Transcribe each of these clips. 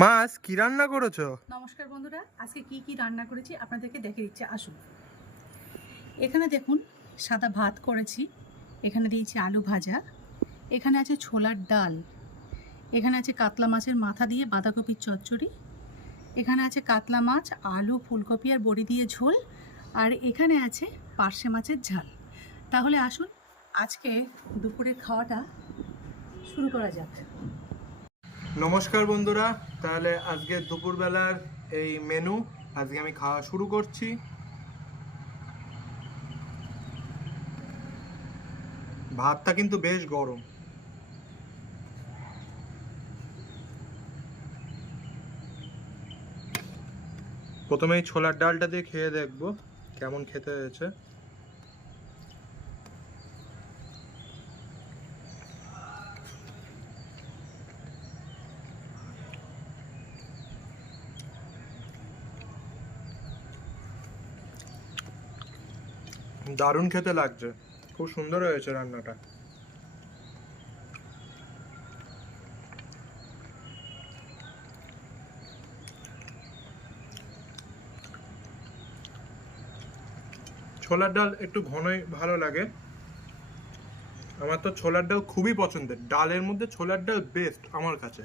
মাছ কি রান্না করেছ? নমস্কার বন্ধুরা, আজকে কি কি রান্না করেছি আপনাদেরকে দেখে দিচ্ছি, আসুন। এখানে দেখুন, সাদা ভাত করেছি, এখানে দিয়েছি আলু ভাজা, এখানে আছে ছোলার ডাল, এখানে আছে কাতলা মাছের মাথা দিয়ে বাঁধাকপির চচ্চড়ি, এখানে আছে কাতলা মাছ, আলু, ফুলকপি আর বড়ি দিয়ে ঝোল, আর এখানে আছে পার্শে মাছের ঝাল। তাহলে আসুন, আজকে দুপুরের খাওয়াটা শুরু করা যাক। নমস্কার বন্ধুরা, তাহলে আজকে দুপুরবেলার এই মেনু আজকে আমি খাওয়া শুরু করছি। ভাতটা কিন্তু বেশ গরম। প্রথমে এই ছোলার ডালটা দিয়ে খেয়ে দেখব, কেমন খেতে হয়েছে। দারুণ খেতে লাগছে। খুব সুন্দর হয়েছে রান্নাটা। ছোলার ডাল একটু ঘনই ভালো লাগে। আমার তো ছোলার ডাল খুবই পছন্দের। ডালের মধ্যে ছোলার ডাল বেস্ট আমার কাছে।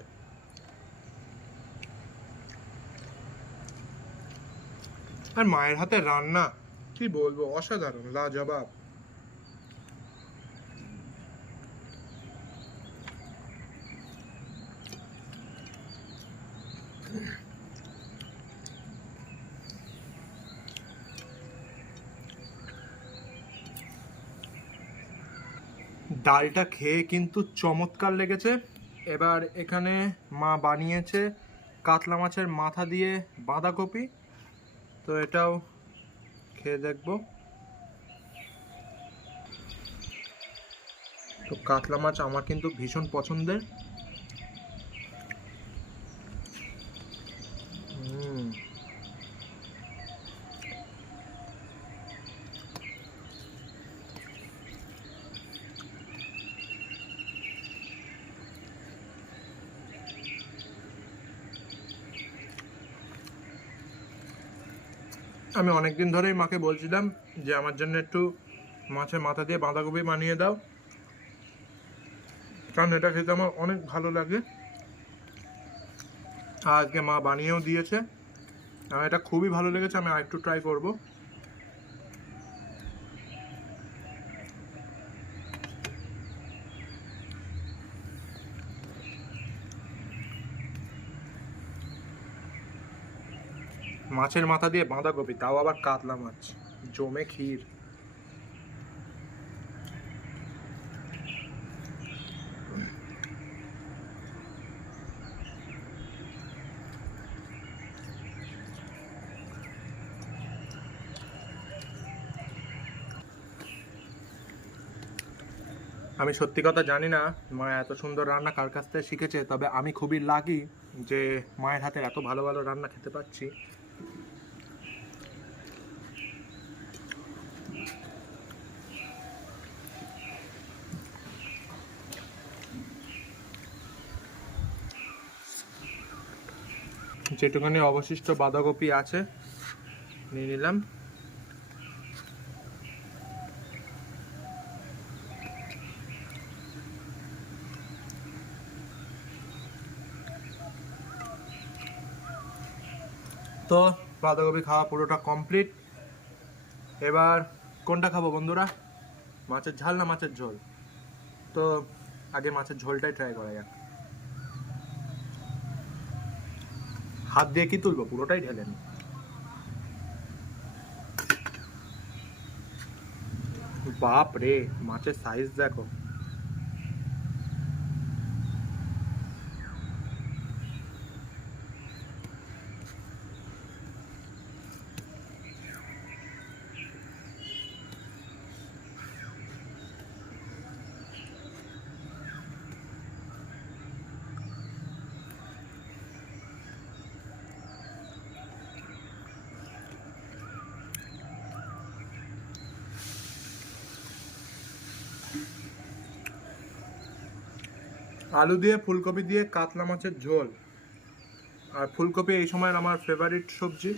আর মায়ের হাতে রান্না কি বলব? অসাধারণ, লাজবাব। ডালটা খেয়ে কিন্তু চমৎকার লেগেছে। এবার এখানে মা বানিয়েছে কাতলা মাছের মাথা দিয়ে বাঁধাকপি। তো এটাও খেয়ে দেখব। তো কাতলা মাছ আমার কিন্তু ভীষণ পছন্দের। আমি অনেক দিন ধরেই মাকে বলছিলাম যে আমার জন্য একটু মাছের মাথা দিয়ে বাঁধাকপি বানিয়ে দাও। কারণ এটা খেতে আমার অনেক ভালো লাগে। আজকে মা বানিয়েও দিয়েছে। আমার এটা খুবই ভালো লেগেছে, আমি আরেকটু ট্রাই করব। মাছের মাথা দিয়ে বাঁধাকপি, তাও আবার কাতলা মাছ। জমে ক্ষীর। আমি সত্যি কথা জানি না মা এত সুন্দর রান্না কার কাছ থেকে শিখেছে, তবে আমি খুবই লাগি যে মায়ের হাতের এত ভালো ভালো রান্না খেতে পাচ্ছি। যেটুখানি অবশিষ্ট বাঁধাকপি আছে, নিয়ে নিলাম। তো বাঁধাকপি খাওয়া পুরোটা কমপ্লিট। এবার কোনটা খাব বন্ধুরা? মাছের ঝাল না মাছের ঝোল? তো আগে মাছের ঝোলটাই ট্রাই করা যাক। হাত দিয়ে কি তুলবো? পুরোটাই ঢেলেন বাপ রে মাছের সাইজ দেখো। আলু দিয়ে, ফুলকপি দিয়ে কাতলা মাছের ঝোল। আর ফুলকপি এই সময়ের আমার ফেভারিট সবজি।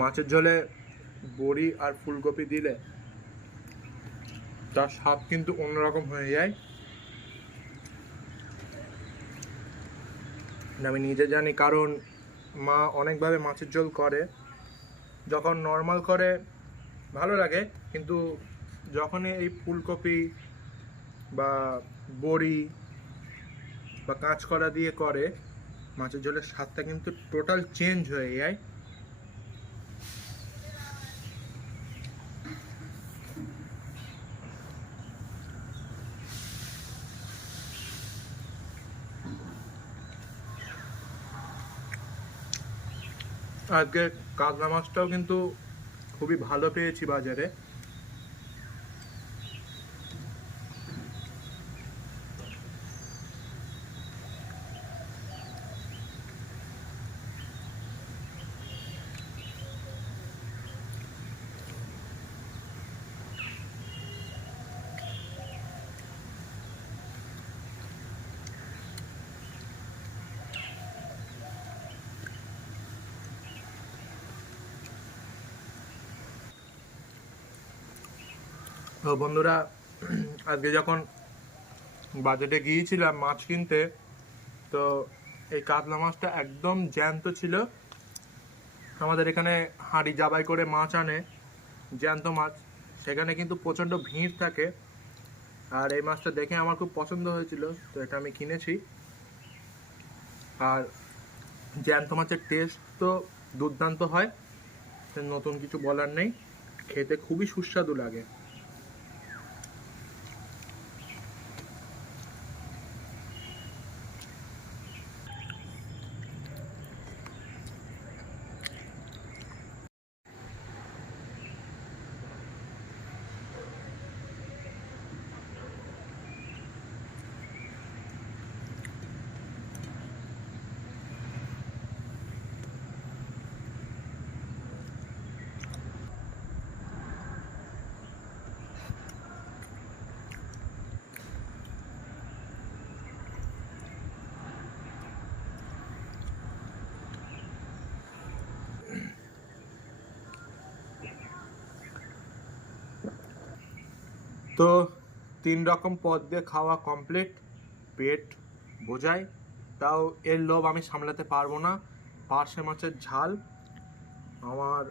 মাছের ঝোলে বড়ি আর ফুলকপি দিলে তার স্বাদ কিন্তু অন্যরকম হয়ে যায়। আমি নিজে জানি, কারণ মা অনেকভাবে মাছের ঝোল করে। যখন নর্মাল করে, ভালো লাগে, কিন্তু যখনই এই ফুলকপি বা বড়ি বা কাঁচকলা দিয়ে করে, মাছের ঝোলের স্বাদটা কিন্তু টোটাল চেঞ্জ হয়ে যায়। আজকে কাতলা মাছটাও কিন্তু খুবই ভালো পেয়েছি বাজারে। তো বন্ধুরা, আজকে যখন বাজেটে গিয়েছিলাম মাছ কিনতে, তো এই কাতলা মাছটা একদম জ্যান্ত ছিল। আমাদের এখানে হাঁড়ি জাবাই করে মাছ আনে, জ্যান্ত মাছ। সেখানে কিন্তু প্রচণ্ড ভিড় থাকে। আর এই মাছটা দেখে আমার খুব পছন্দ হয়েছিল, তো এটা আমি কিনেছি। আর জ্যান্ত মাছের টেস্ট তো দুর্দান্ত হয় নতুন কিছু বলার নেই। খেতে খুবই সুস্বাদু লাগে। তো তিন রকম পদ দিয়ে খাওয়া কমপ্লিট পেট বোঝাই তাও এর লোভ আমি সামলাতে পারব না। পার্শে মাছের ঝাল। আমার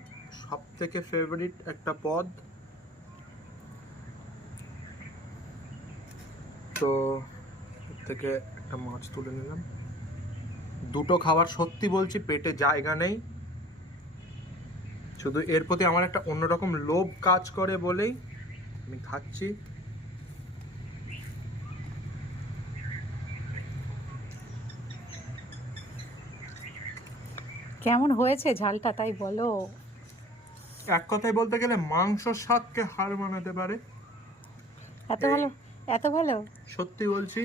সব থেকে ফেভারিট একটা পদ। তো থেকে একটা মাছ তুলে নিলাম। দুটো খাবার সত্যি বলছি, পেটে জায়গা নেই। শুধু এর প্রতি আমার একটা অন্যরকম লোভ কাজ করে বলেই আমি খাচ্ছি। কেমন হয়েছে ঝালটা তাই বলো? এক কথায় বলতে গেলে মাংস স্বাদকে হার মানাতে পারে। এত ভালো? এত ভালো? সত্যি বলছি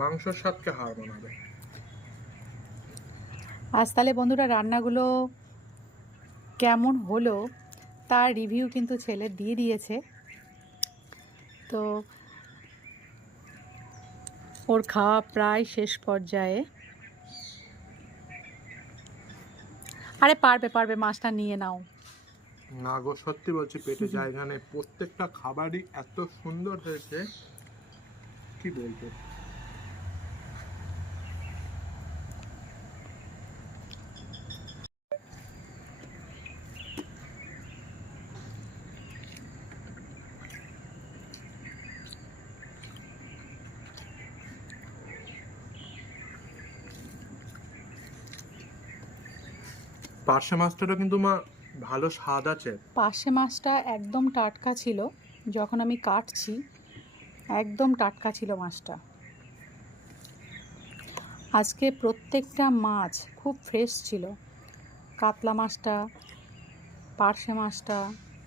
মাংস স্বাদকে হার মানাবে। আজ তাহলে বন্ধুরা রান্নাগুলো কেমন হলো? তার রিভিউ কিন্তু ছেলে দিয়ে দিয়েছে। তো ওর খাওয়া প্রায় শেষ পর্যায়ে। আরে পারবে পারবে, মাছটা নিয়ে নাও। না গো, সত্যি বলছি, পেটে জায়গা নেই। প্রত্যেকটা খাবারই এত সুন্দর হয়েছে। কি বলব? পার্শে মাছটারও কিন্তু মা ভালো স্বাদ আছে। পার্শে মাছটা একদম টাটকা ছিল, যখন আমি কাটছি, একদম টাটকা ছিল মাছটা। আজকে প্রত্যেকটা মাছ খুব ফ্রেশ ছিল। কাতলা মাছটা, পার্শে মাছটা,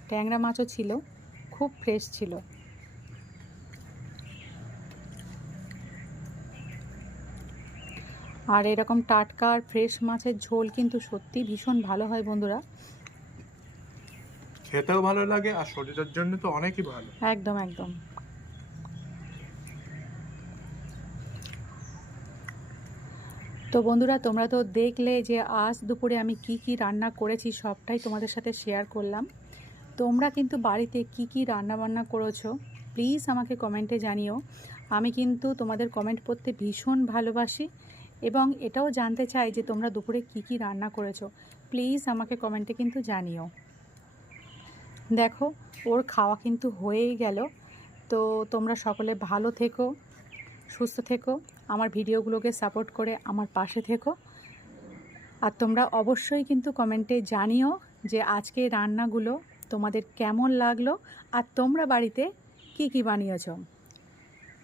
ট্যাংরা মাছও ছিল, খুব ফ্রেশ ছিল। আর এরকম টাটকা আর ফ্রেশ মাছের ঝোল কিন্তু সত্যি ভীষণ ভালো হয় বন্ধুরা। খেতেও ভালো লাগে আর শরীরের জন্য তো অনেকই ভালো। একদম একদম। তো বন্ধুরা তোমরা তো দেখলে যে আজ দুপুরে আমি কি কি রান্না করেছি সবটাই তোমাদের সাথে শেয়ার করলাম। তোমরা কিন্তু বাড়িতে কি কি রান্না বান্না করেছ প্লিজ আমাকে কমেন্টে জানিও। আমি কিন্তু তোমাদের কমেন্ট পড়তে ভীষণ ভালোবাসি। এবং এটাও জানতে চাই যে তোমরা দুপুরে কি কি রান্না করেছ। প্লিজ আমাকে কমেন্টে কিন্তু জানিও। দেখো, ওর খাওয়া কিন্তু হয়েই গেল। তো তোমরা সকলে ভালো থেকো, সুস্থ থেকো, আমার ভিডিওগুলোকে সাপোর্ট করে আমার পাশে থেকো। আর তোমরা অবশ্যই কিন্তু কমেন্টে জানিও যে আজকে রান্নাগুলো তোমাদের কেমন লাগল আর তোমরা বাড়িতে কি কি বানিয়েছো।